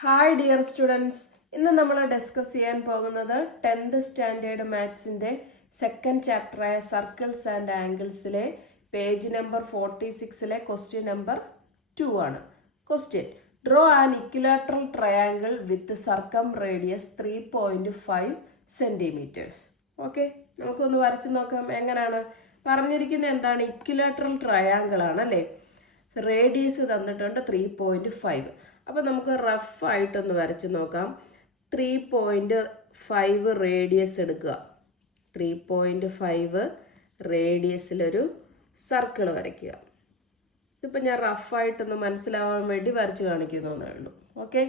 Hi dear students, ഇന്ന് നമ്മൾ discuss ചെയ്യാൻ പോകുന്നത് 10th സ്റ്റാൻഡേർഡ് മാത്സിൻ്റെ സെക്കൻഡ് ചാപ്റ്ററായ സർക്കിൾസ് ആൻഡ് ആംഗിൾസിലെ പേജ് നമ്പർ 46-ലെ ക്വസ്റ്റ്യൻ നമ്പർ 2 ആണ്. Question: draw an equilateral triangle with circumradius 3.5 centimetres. Okay, നമുക്കൊന്ന് വരച്ച് നോക്കാം. എങ്ങനെയാണ് പറഞ്ഞിരിക്കുന്നത്? എന്താണ്? ഇക്വിലാറ്ററൽ ട്രയാങ്കിൾ ആണ് അല്ലേ. റേഡിയസ് തന്നിട്ടുണ്ട് 3.5. അപ്പോൾ നമുക്ക് റഫായിട്ടൊന്ന് വരച്ച് നോക്കാം. 3.5 റേഡിയസ് എടുക്കുക. 3.5 റേഡിയസിലൊരു സർക്കിൾ വരയ്ക്കുക. ഇതിപ്പോൾ ഞാൻ റഫായിട്ടൊന്ന് മനസ്സിലാവാൻ വേണ്ടി വരച്ച് കാണിക്കുന്നതേ ഉള്ളൂ. ഓക്കെ,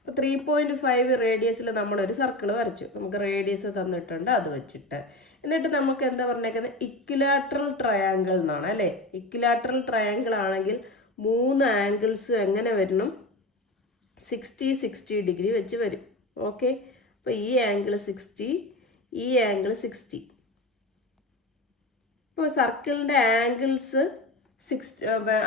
അപ്പോൾ 3.5 റേഡിയസിൽ നമ്മളൊരു സർക്കിൾ വരച്ചു. നമുക്ക് റേഡിയസ് തന്നിട്ടുണ്ട്, അത് വെച്ചിട്ട് എന്നിട്ട് നമുക്ക് എന്താ പറഞ്ഞേക്കുന്നത്? ഇക്വിലാറ്ററൽ ട്രയാങ്കിൾ എന്നാണ് അല്ലേ. ഇക്വിലാറ്ററൽ ട്രയാങ്കിൾ ആണെങ്കിൽ 3 ആംഗിൾസും എങ്ങനെ വരണം? 60 ഡിഗ്രി വെച്ച് വരും. ഓക്കെ, അപ്പോൾ ഈ ആംഗിൾ 60, ഈ ആംഗിൾ 60. ഇപ്പോൾ സർക്കിളിൻ്റെ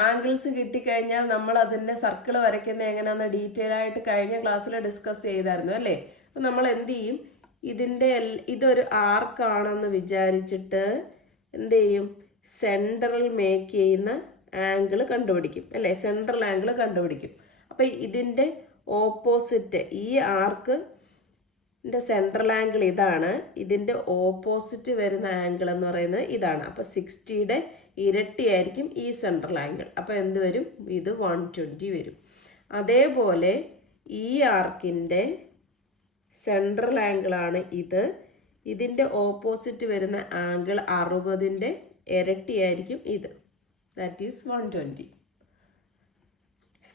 ആംഗിൾസ് കിട്ടിക്കഴിഞ്ഞാൽ നമ്മൾ അതിൻ്റെ സർക്കിൾ വരയ്ക്കുന്നത് എങ്ങനെയാണെന്ന് ഡീറ്റെയിൽ ആയിട്ട് കഴിഞ്ഞ ക്ലാസ്സിൽ ഡിസ്കസ് ചെയ്തായിരുന്നു അല്ലേ. അപ്പോൾ നമ്മൾ എന്ത് ചെയ്യും? ഇതൊരു ആർക്കാണെന്ന് വിചാരിച്ചിട്ട് എന്ത് ചെയ്യും? സെൻട്രൽ മേക്ക് ചെയ്യുന്ന ആംഗിൾ കണ്ടുപിടിക്കും അല്ലേ. സെൻട്രൽ ആംഗിൾ കണ്ടുപിടിക്കും. അപ്പോൾ ഇതിൻ്റെ ഓപ്പോസിറ്റ്, ഈ ആർക്കിൻ്റെ സെൻട്രൽ ആംഗിൾ ഇതാണ്, ഇതിൻ്റെ ഓപ്പോസിറ്റ് വരുന്ന ആംഗിൾ എന്ന് പറയുന്നത് ഇതാണ്. അപ്പോൾ 60യുടെ ഇരട്ടിയായിരിക്കും ഈ സെൻട്രൽ ആംഗിൾ. അപ്പോൾ എന്ത് വരും? ഇത് 120 വരും. അതേപോലെ ഈ ആർക്കിൻ്റെ സെൻട്രൽ ആംഗിളാണ് ഇത്, ഇതിൻ്റെ ഓപ്പോസിറ്റ് വരുന്ന ആംഗിൾ 60ൻ്റെ ഇരട്ടിയായിരിക്കും ഇത്. That is 120.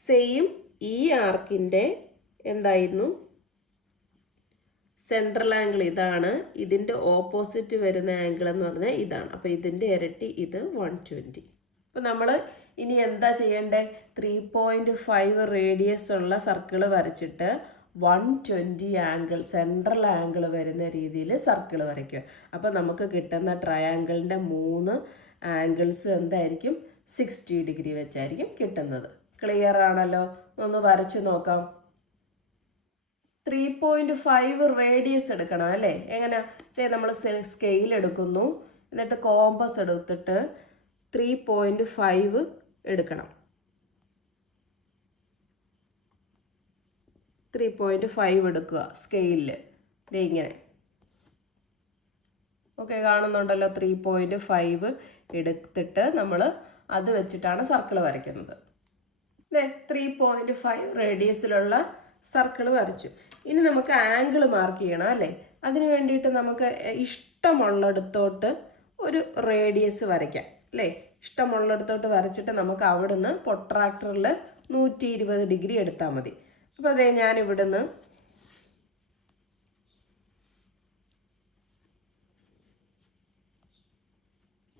സെയിം ഈ ആർക്കിൻ്റെ എന്തായിരുന്നു? സെൻട്രൽ ആംഗിൾ ഇതാണ്, ഇതിൻ്റെ ഓപ്പോസിറ്റ് വരുന്ന ആംഗിൾ എന്ന് പറഞ്ഞാൽ ഇതാണ്. അപ്പോൾ ഇതിൻ്റെ ഇരട്ടി ഇത് 120. അപ്പോൾ നമ്മൾ ഇനി എന്താ ചെയ്യേണ്ടത്? 3.5 റേഡിയസ് ഉള്ള സർക്കിൾ വരച്ചിട്ട് 120 ആംഗിൾ, സെൻട്രൽ ആംഗിൾ വരുന്ന രീതിയിൽ സർക്കിൾ വരയ്ക്കുക. അപ്പോൾ നമുക്ക് കിട്ടുന്ന ട്രയാങ്കിളിൻ്റെ 3 ആംഗിൾസും എന്തായിരിക്കും? 60 ഡിഗ്രി വെച്ചായിരിക്കും കിട്ടുന്നത്. ക്ലിയർ ആണല്ലോ? ഒന്ന് വരച്ച് നോക്കാം. 3.5 റേഡിയസ് എടുക്കണം അല്ലേ. എങ്ങനെ? നമ്മൾ സ്കെയിൽ എടുക്കുന്നു, എന്നിട്ട് കോമ്പസ് എടുത്തിട്ട് 3.5 എടുക്കണം. 3.5 എടുക്കുക സ്കെയിലിൽ. ഇങ്ങനെ ഓക്കെ, കാണുന്നുണ്ടല്ലോ. 3.5 എടുത്തിട്ട് നമ്മൾ അത് വെച്ചിട്ടാണ് സർക്കിൾ വരയ്ക്കുന്നത്. 3.5 റേഡിയസിലുള്ള സർക്കിൾ വരച്ചു. ഇനി നമുക്ക് ആംഗിൾ മാർക്ക് ചെയ്യണം അല്ലേ. അതിന് വേണ്ടിയിട്ട് നമുക്ക് ഇഷ്ടമുള്ളിടത്തോട്ട് ഒരു റേഡിയസ് വരയ്ക്കാം അല്ലേ. ഇഷ്ടമുള്ളിടത്തോട്ട് വരച്ചിട്ട് നമുക്ക് അവിടുന്ന് പ്രൊട്രാക്ടറിൽ 120 ഡിഗ്രി എടുത്താൽ മതി. അപ്പോൾ അതേ ഞാൻ ഇവിടുന്ന്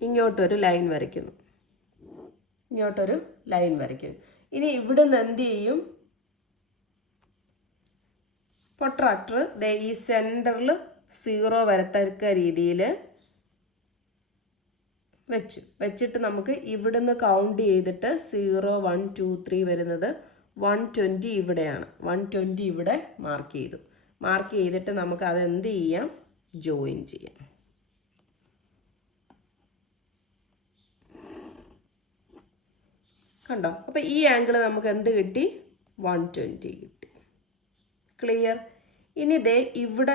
ഇങ്ങോട്ടൊരു ലൈൻ വരയ്ക്കുന്നു, ഇങ്ങോട്ടൊരു ലൈൻ വരയ്ക്കുന്നു. ഇനി ഇവിടുന്ന് എന്ത് ചെയ്യും? പ്രൊട്രാക്ടർ ഈ സെൻറ്ററിൽ 0 വരത്തക്ക രീതിയിൽ വെച്ചിട്ട് നമുക്ക് ഇവിടുന്ന് കൗണ്ട് ചെയ്തിട്ട് 0, 1, 2, 3 വരുന്നത് 120 ഇവിടെയാണ്. 120 ഇവിടെ മാർക്ക് ചെയ്തു. മാർക്ക് ചെയ്തിട്ട് നമുക്ക് അത് എന്ത് ചെയ്യാം? ജോയിൻ ചെയ്യാം. കണ്ടോ? അപ്പോൾ ഈ ആംഗിൾ നമുക്ക് എന്ത് കിട്ടി? 120 കിട്ടി. ക്ലിയർ? ഇനി ദേ ഇവിടെ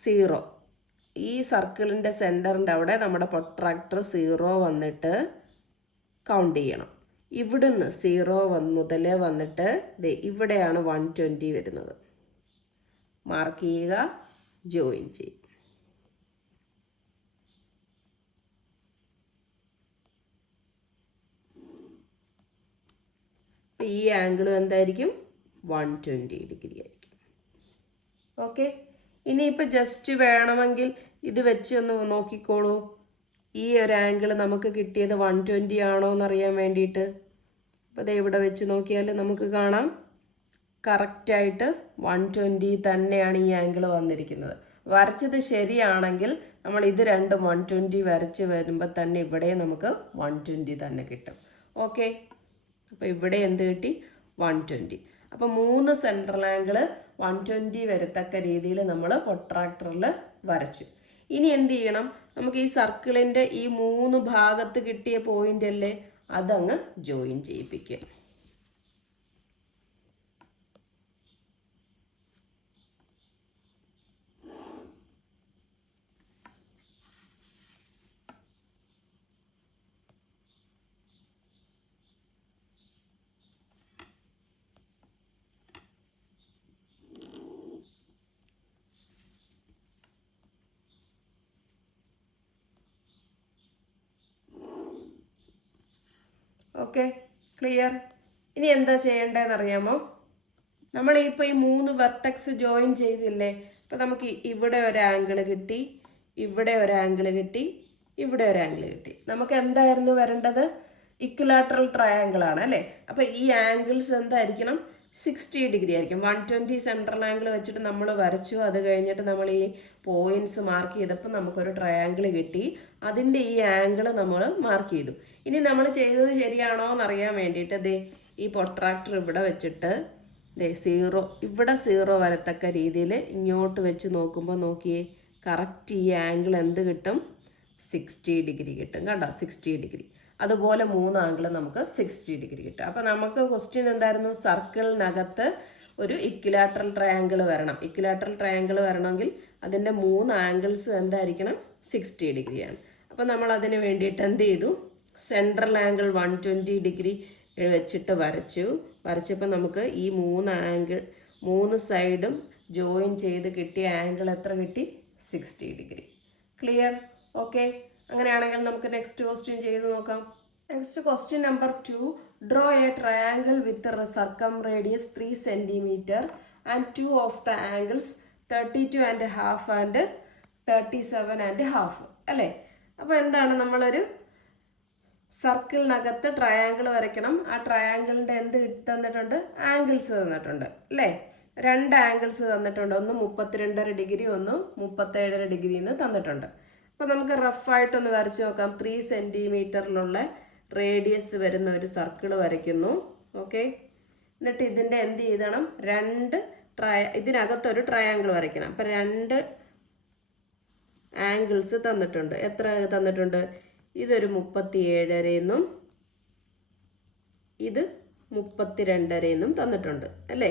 0, ഈ സർക്കിളിൻ്റെ സെൻറ്ററിൻ്റെ അവിടെ നമ്മുടെ പ്രൊട്രാക്ടർ 0 വന്നിട്ട് കൗണ്ട് ചെയ്യണം. ഇവിടുന്ന് 0 മുതൽ വന്നിട്ട് ദേ ഇവിടെയാണ് 120 വരുന്നത്. മാർക്ക് ചെയ്യുക, ജോയിൻ ചെയ്യും. ഈ ആംഗിളും എന്തായിരിക്കും? 120 ഡിഗ്രി ആയിരിക്കും. ഓക്കെ, ഇനിയിപ്പോൾ ജസ്റ്റ് വേണമെങ്കിൽ ഇത് വെച്ച് ഒന്ന് നോക്കിക്കോളൂ. ഈ ഒരു ആംഗിൾ നമുക്ക് കിട്ടിയത് 120 ആണോ എന്നറിയാൻ വേണ്ടിയിട്ട്. അപ്പോൾ അത് ഇവിടെ വെച്ച് നോക്കിയാൽ നമുക്ക് കാണാം കറക്റ്റായിട്ട് 120 തന്നെയാണ് ഈ ആംഗിൾ വന്നിരിക്കുന്നത്. വരച്ചത് ശരിയാണെങ്കിൽ നമ്മൾ ഇത് രണ്ടും 120 വരച്ച് വരുമ്പോൾ തന്നെ ഇവിടെ നമുക്ക് 120 തന്നെ കിട്ടും. ഓക്കെ, അപ്പോൾ ഇവിടെ എന്ത് കിട്ടി? 120. അപ്പോൾ 3 സെൻട്രൽ ആംഗിൾ 120 വരത്തക്ക രീതിയിൽ നമ്മൾ പ്രൊട്രാക്ടറിൽ വരച്ചു. ഇനി എന്ത് ചെയ്യണം? നമുക്ക് ഈ സർക്കിളിൻ്റെ ഈ 3 ഭാഗത്ത് കിട്ടിയ പോയിന്റ് അല്ലേ, അതങ്ങ് ജോയിൻ ചെയ്യിപ്പിക്കുക. Okay, clear? ഇനി എന്താ ചെയ്യേണ്ടതെന്ന് അറിയാമോ? നമ്മളിപ്പോൾ ഈ 3 വെർട്ടെക്സ് ജോയിൻ ചെയ്തില്ലേ, അപ്പോൾ നമുക്ക് ഇവിടെ ഒരു ആംഗിൾ കിട്ടി, ഇവിടെ ഒരു ആംഗിൾ കിട്ടി, ഇവിടെ ഒരു ആംഗിൾ കിട്ടി. നമുക്ക് എന്തായിരുന്നു വരേണ്ടത്? ഇക്വിലാറ്ററൽ ട്രയാങ്കിൾ ആണ് അല്ലേ? അപ്പോൾ ഈ ആംഗിൾസ് എന്തായിരിക്കണം? 60 ഡിഗ്രി ആയിരിക്കും. 120 സെൻട്രൽ ആംഗിൾ വെച്ചിട്ട് നമ്മൾ വരച്ചു. അത് കഴിഞ്ഞിട്ട് നമ്മൾ ഈ പോയിന്റ്സ് മാർക്ക് ചെയ്തപ്പോൾ നമുക്കൊരു ട്രയാങ്കിൾ കിട്ടി. അതിൻ്റെ ഈ ആംഗിൾ നമ്മൾ മാർക്ക് ചെയ്തു. ഇനി നമ്മൾ ചെയ്തത് ശരിയാണോ എന്നറിയാൻ വേണ്ടിയിട്ട് ദേ ഈ പ്രൊട്രാക്ടർ ഇവിടെ വെച്ചിട്ട് ദേ 0, ഇവിടെ 0 വരത്തക്ക രീതിയിൽ ഇങ്ങോട്ട് വെച്ച് നോക്കുമ്പോൾ നോക്കിയേ, കറക്റ്റ് ഈ ആംഗിൾ എന്ത് കിട്ടും? 60 ഡിഗ്രി കിട്ടും. കണ്ടോ? 60 ഡിഗ്രി. അതുപോലെ 3 ആംഗിൾ നമുക്ക് 60 ഡിഗ്രി കിട്ടും. അപ്പോൾ നമുക്ക് ക്വസ്റ്റ്യൻ എന്തായിരുന്നു? സർക്കിളിനകത്ത് ഒരു ഇക്വിലാറ്ററൽ ട്രയാങ്കിൾ വരണം. ഇക്വിലാറ്ററൽ ട്രയാങ്കിൾ വരണമെങ്കിൽ അതിൻ്റെ 3 ആംഗിൾസ് എന്തായിരിക്കണം? 60 ഡിഗ്രിയാണ്. അപ്പോൾ നമ്മൾ അതിന് വേണ്ടിയിട്ട് എന്ത് ചെയ്തു? സെൻട്രൽ ആംഗിൾ 120 ഡിഗ്രി വെച്ചിട്ട് വരച്ചപ്പോൾ നമുക്ക് ഈ 3 സൈഡും ജോയിൻ ചെയ്ത് കിട്ടിയ ആംഗിൾ എത്ര കിട്ടി? 60 ഡിഗ്രി. ക്ലിയർ? ഓക്കെ, അങ്ങനെയാണെങ്കിൽ നമുക്ക് നെക്സ്റ്റ് ക്വസ്റ്റ്യൻ ചെയ്ത് നോക്കാം. Next question number 2. Draw a triangle with circumradius 3 cm and 2 of the angles 32.5 and 37.5 അല്ലേ? അപ്പോൾ എന്താണ്? നമ്മളൊരു സർക്കിളിനകത്ത് ട്രയാങ്കിൾ വരയ്ക്കണം. ആ ട്രയാങ്കിളിൻ്റെ എന്ത് തന്നിട്ടുണ്ട്? ആംഗിൾസ് തന്നിട്ടുണ്ട് അല്ലേ? 2 ആംഗിൾസ് തന്നിട്ടുണ്ട്. ഒന്ന് 32.5 ഡിഗ്രി, ഒന്ന് 37 ഡിഗ്രി എന്ന് തന്നിട്ടുണ്ട്. അപ്പോൾ നമുക്ക് റഫായിട്ടൊന്ന് വരച്ച് നോക്കാം. 3 സെൻറ്റിമീറ്ററിലുള്ള റേഡിയസ് വരുന്ന ഒരു സർക്കിൾ വരയ്ക്കുന്നു. ഓക്കെ, എന്നിട്ട് ഇതിൻ്റെ എന്ത് ചെയ്യണം? ഇതിനകത്തൊരു ട്രയാങ്കിൾ വരയ്ക്കണം. അപ്പോൾ 2 ആംഗിൾസ് തന്നിട്ടുണ്ട്. എത്ര തന്നിട്ടുണ്ട്? ഇതൊരു 37.5 എന്നും ഇത് 32.5 എന്നും തന്നിട്ടുണ്ട് അല്ലേ?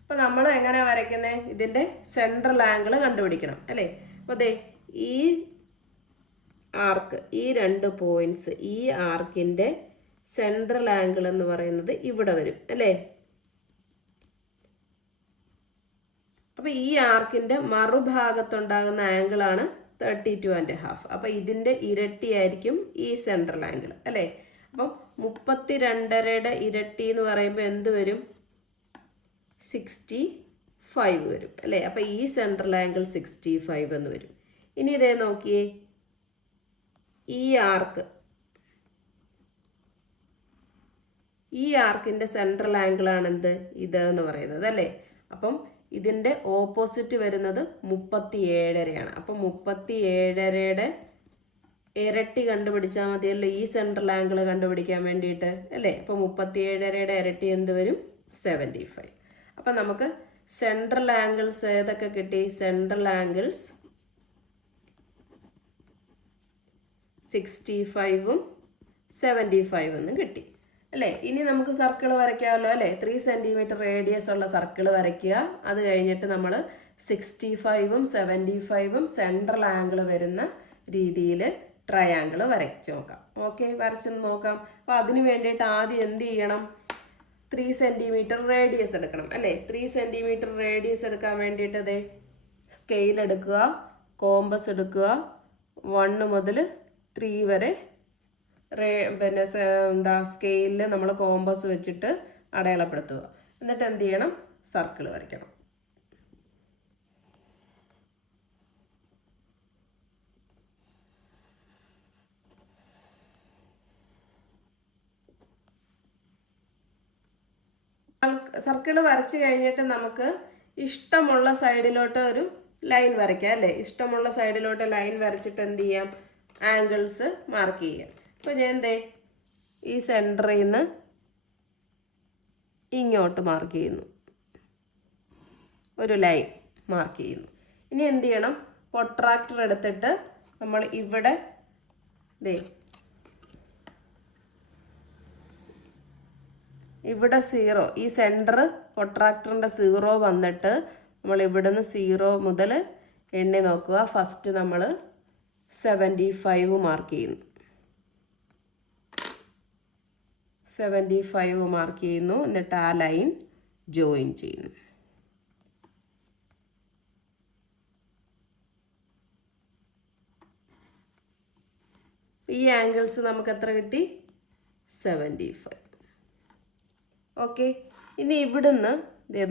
അപ്പോൾ നമ്മൾ എങ്ങനെ വരയ്ക്കുന്നത്? ഇതിൻ്റെ സെൻട്രൽ ആംഗിൾ കണ്ടുപിടിക്കണം അല്ലേ? അപ്പോൾ ദേ ഈ ആർക്ക്, ഈ 2 പോയിൻറ്റ്സ്, ഈ ആർക്കിൻ്റെ സെൻട്രൽ ആംഗിൾ എന്ന് പറയുന്നത് ഇവിടെ വരും അല്ലേ? അപ്പോൾ ഈ ആർക്കിൻ്റെ മറുഭാഗത്തുണ്ടാകുന്ന ആംഗിളാണ് 32.5. അപ്പോൾ ഇതിൻ്റെ ഇരട്ടിയായിരിക്കും ഈ സെൻട്രൽ ആംഗിൾ അല്ലേ? അപ്പം 32.5യുടെ ഇരട്ടി എന്ന് പറയുമ്പോൾ എന്ത് വരും? 65 വരും അല്ലേ? അപ്പോൾ ഈ സെൻട്രൽ ആംഗിൾ 65 എന്ന് വരും. ഇനി ഇതേ നോക്കിയേ, ഈ ആർക്കിൻ്റെ സെൻട്രൽ ആംഗിളാണ് എന്ത്? ഇതെന്ന് പറയുന്നത് അല്ലേ? അപ്പം ഇതിൻ്റെ ഓപ്പോസിറ്റ് വരുന്നത് 37.5ആണ്. അപ്പം 37.5യുടെ ഇരട്ടി കണ്ടുപിടിച്ചാൽ മതിയല്ലോ ഈ സെൻട്രൽ ആംഗിൾ കണ്ടുപിടിക്കാൻ വേണ്ടിയിട്ട് അല്ലേ? അപ്പോൾ 37.5യുടെ ഇരട്ടി എന്ത് വരും? 75. അപ്പം നമുക്ക് സെൻട്രൽ ആംഗിൾസ് ഏതൊക്കെ കിട്ടി? സെൻട്രൽ ആംഗിൾസ് 65ഉം 75 എന്നും കിട്ടി അല്ലേ? ഇനി നമുക്ക് സർക്കിൾ വരയ്ക്കാമല്ലോ അല്ലേ? 3 സെൻറ്റിമീറ്റർ റേഡിയസ് ഉള്ള സർക്കിൾ വരയ്ക്കുക. അത് കഴിഞ്ഞിട്ട് നമ്മൾ 65ഉം 75ഉം സെൻട്രൽ ആംഗിൾ വരുന്ന രീതിയിൽ ട്രയാങ്കിൾ വരച്ച് നോക്കാം. ഓക്കെ, വരച്ചൊന്ന് നോക്കാം. അപ്പോൾ അതിന് വേണ്ടിയിട്ട് ആദ്യം എന്ത് ചെയ്യണം? 3 സെൻറ്റിമീറ്റർ റേഡിയസ് എടുക്കണം അല്ലേ? 3 സെൻറ്റിമീറ്റർ റേഡിയസ് എടുക്കാൻ വേണ്ടിയിട്ട് അതെ സ്കെയിൽ എടുക്കുക, കോമ്പസ് എടുക്കുക. 1 മുതൽ 3 വരെ പിന്നെ സ്കെയിലിൽ നമ്മൾ കോമ്പസ് വെച്ചിട്ട് അടയാളപ്പെടുത്തുക. എന്നിട്ട് എന്ത് ചെയ്യണം? സർക്കിൾ വരയ്ക്കണം. സർക്കിൾ വരച്ച് കഴിഞ്ഞിട്ട് നമുക്ക് ഇഷ്ടമുള്ള സൈഡിലോട്ട് ഒരു ലൈൻ വരയ്ക്കാം അല്ലേ? ഇഷ്ടമുള്ള സൈഡിലോട്ട് ലൈൻ വരച്ചിട്ട് എന്ത് ചെയ്യാം? ആംഗിൾസ് മാർക്ക് ചെയ്യാം. അപ്പോൾ ഞാൻ എന്തേ ഈ സെൻറ്ററിൽ നിന്ന് ഇങ്ങോട്ട് മാർക്ക് ചെയ്യുന്നു, ഒരു ലൈൻ മാർക്ക് ചെയ്യുന്നു. ഇനി എന്ത് ചെയ്യണം? പ്രൊട്രാക്ടർ എടുത്തിട്ട് നമ്മൾ ഇവിടെ ഇവിടെ 0, ഈ സെൻറ്റർ പ്രൊട്രാക്ടറിൻ്റെ 0 വന്നിട്ട് നമ്മൾ ഇവിടുന്ന് 0 മുതൽ എണ്ണി നോക്കുക. ഫസ്റ്റ് നമ്മൾ 75 മാർക്ക് ചെയ്യുന്നു, 75 മാർക്ക് ചെയ്യുന്നു. എന്നിട്ട് ആ ലൈൻ ജോയിൻ ചെയ്യുന്നു. ഈ ആംഗിൾസ് നമുക്ക് എത്ര കിട്ടി? 75. ഓക്കെ. ഇനി ഇവിടുന്ന്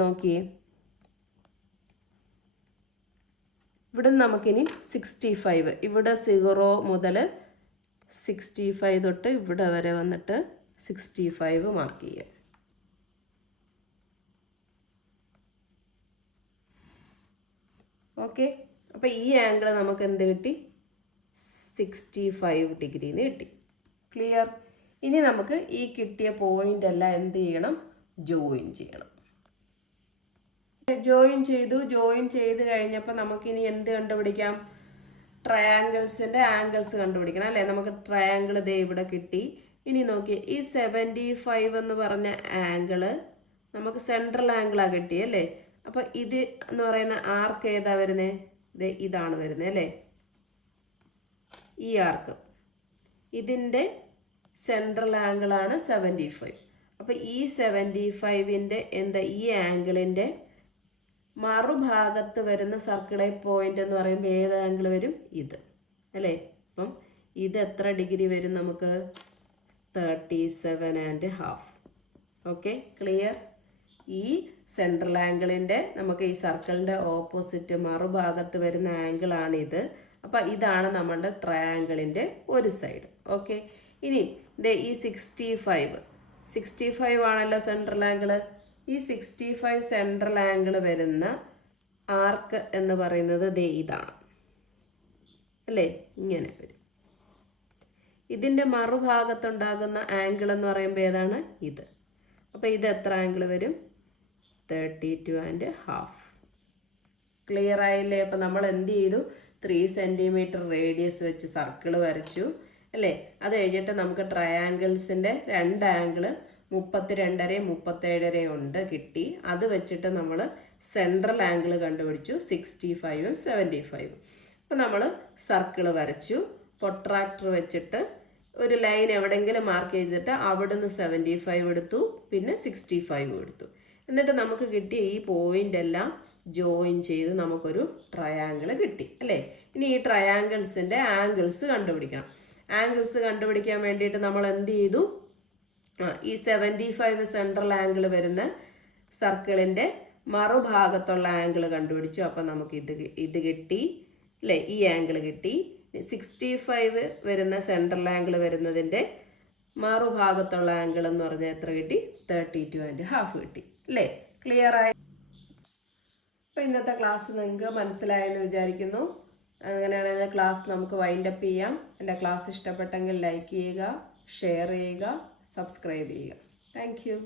നോക്കിയേ, ഇവിടുന്ന് നമുക്കിനി 65, ഇവിടെ 0 മുതൽ 65 തൊട്ട് ഇവിടെ വരെ വന്നിട്ട് 65 മാർക്ക് ചെയ്യുക. ഓക്കെ. അപ്പോൾ ഈ ആംഗിൾ നമുക്ക് എന്ത് കിട്ടി? 65 ഡിഗ്രിന്ന് കിട്ടി. ക്ലിയർ? ഇനി നമുക്ക് ഈ കിട്ടിയ പോയിന്റ് എല്ലാം എന്ത് ചെയ്യണം? ജോയിൻ ചെയ്യണം. ജോയിൻ ചെയ്ത് കഴിഞ്ഞപ്പോൾ നമുക്കിനി എന്ത് കണ്ടുപിടിക്കാം? ട്രയാങ്കിൾസിൻ്റെ ആംഗിൾസ് കണ്ടുപിടിക്കണം അല്ലേ? നമുക്ക് ട്രയാങ്കിൾ ദേ ഇവിടെ കിട്ടി. ഇനി നോക്കി, ഈ 75 എന്ന് പറഞ്ഞ ആംഗിള് നമുക്ക് സെൻട്രൽ ആംഗിളാണ് കിട്ടിയല്ലേ? അപ്പോൾ ഇത് എന്ന് പറയുന്ന ആർക്ക് ഏതാ വരുന്നത്? ഇതാണ് വരുന്നത് അല്ലേ? ഈ ആർക്ക്, ഇതിൻ്റെ സെൻട്രൽ ആംഗിളാണ് 75. അപ്പോൾ ഈ 75ൻ്റെ എന്താ, ഈ ആംഗിളിൻ്റെ മറുഭാഗത്ത് വരുന്ന സർക്കിളെ പോയിന്റ് എന്ന് പറയുമ്പോൾ ഏത് ആംഗിൾ വരും? ഇത് അല്ലേ? അപ്പം ഇത് എത്ര ഡിഗ്രി വരും നമുക്ക്? 37.5. Okay, clear? ഈ സെൻട്രൽ ആംഗിളിൻ്റെ നമുക്ക് ഈ സർക്കിളിൻ്റെ ഓപ്പോസിറ്റ് മറുഭാഗത്ത് വരുന്ന ആംഗിളാണിത്. അപ്പോൾ ഇതാണ് നമ്മളുടെ ട്രയാങ്കിളിൻ്റെ ഒരു സൈഡ്. ഓക്കെ. ഇനി ഈ 65 ആണല്ലോ സെൻട്രൽ ആംഗിള്. ഈ 65 സെൻട്രൽ ആംഗിൾ വരുന്ന ആർക്ക് എന്ന് പറയുന്നത് ഇതാണ് അല്ലേ? ഇങ്ങനെ വരും. ഇതിൻ്റെ മറുഭാഗത്തുണ്ടാകുന്ന ആംഗിൾ എന്ന് പറയുമ്പോൾ ഏതാണ്? ഇത്. അപ്പോൾ ഇത് എത്ര ആംഗിൾ വരും? 32.5. ക്ലിയർ ആയില്ലേ? അപ്പോൾ നമ്മൾ എന്ത് ചെയ്തു? 3 സെൻറ്റിമീറ്റർ റേഡിയസ് വെച്ച് സർക്കിൾ വരച്ചു അല്ലേ? അത് കഴിഞ്ഞിട്ട് നമുക്ക് ട്രയാങ്കിൾസിൻ്റെ 2 ആംഗിൾ 32.5 37.5 ഉണ്ട് കിട്ടി. അത് വെച്ചിട്ട് നമ്മൾ സെൻട്രൽ ആംഗിൾ കണ്ടുപിടിച്ചു, 65ഉം 75ഉം. അപ്പോൾ നമ്മൾ സർക്കിൾ വരച്ചു, പ്രൊട്രാക്ടർ വെച്ചിട്ട് ഒരു ലൈൻ എവിടെയെങ്കിലും മാർക്ക് ചെയ്തിട്ട് അവിടുന്ന് 75 എടുത്തു, പിന്നെ 65 എടുത്തു. എന്നിട്ട് നമുക്ക് കിട്ടിയ ഈ പോയിന്റ് എല്ലാം ജോയിൻ ചെയ്ത് നമുക്കൊരു ട്രയാങ്കിൾ കിട്ടി അല്ലേ? ഇനി ഈ ട്രയാങ്കിൾസിൻ്റെ ആംഗിൾസ് കണ്ടുപിടിക്കണം. ആംഗിൾസ് കണ്ടുപിടിക്കാൻ വേണ്ടിയിട്ട് നമ്മൾ എന്ത് ചെയ്തു? ഈ 75 സെൻട്രൽ ആംഗിൾ വരുന്ന സർക്കിളിൻ്റെ മറുഭാഗത്തുള്ള ആംഗിൾ കണ്ടുപിടിച്ചു. അപ്പം നമുക്ക് ഇത് കിട്ടി അല്ലേ? ഈ ആംഗിൾ കിട്ടി. 65 വരുന്ന സെൻട്രൽ ആംഗിൾ വരുന്നതിൻ്റെ മറുഭാഗത്തുള്ള ആംഗിൾ എന്ന് പറഞ്ഞാൽ എത്ര കിട്ടി? 32.5 കിട്ടി അല്ലേ? ക്ലിയർ ആയി? അപ്പോൾ ഇന്നത്തെ ക്ലാസ് നിങ്ങൾക്ക് മനസ്സിലായെന്ന് വിചാരിക്കുന്നു. അങ്ങനെയാണെങ്കിൽ ക്ലാസ് നമുക്ക് വൈൻഡപ്പ് ചെയ്യാം. എൻ്റെ ക്ലാസ് ഇഷ്ടപ്പെട്ടെങ്കിൽ ലൈക്ക് ചെയ്യുക, ഷെയർ ചെയ്യുക, സബ്സ്ക്രൈബ് ചെയ്യുക. Thank you.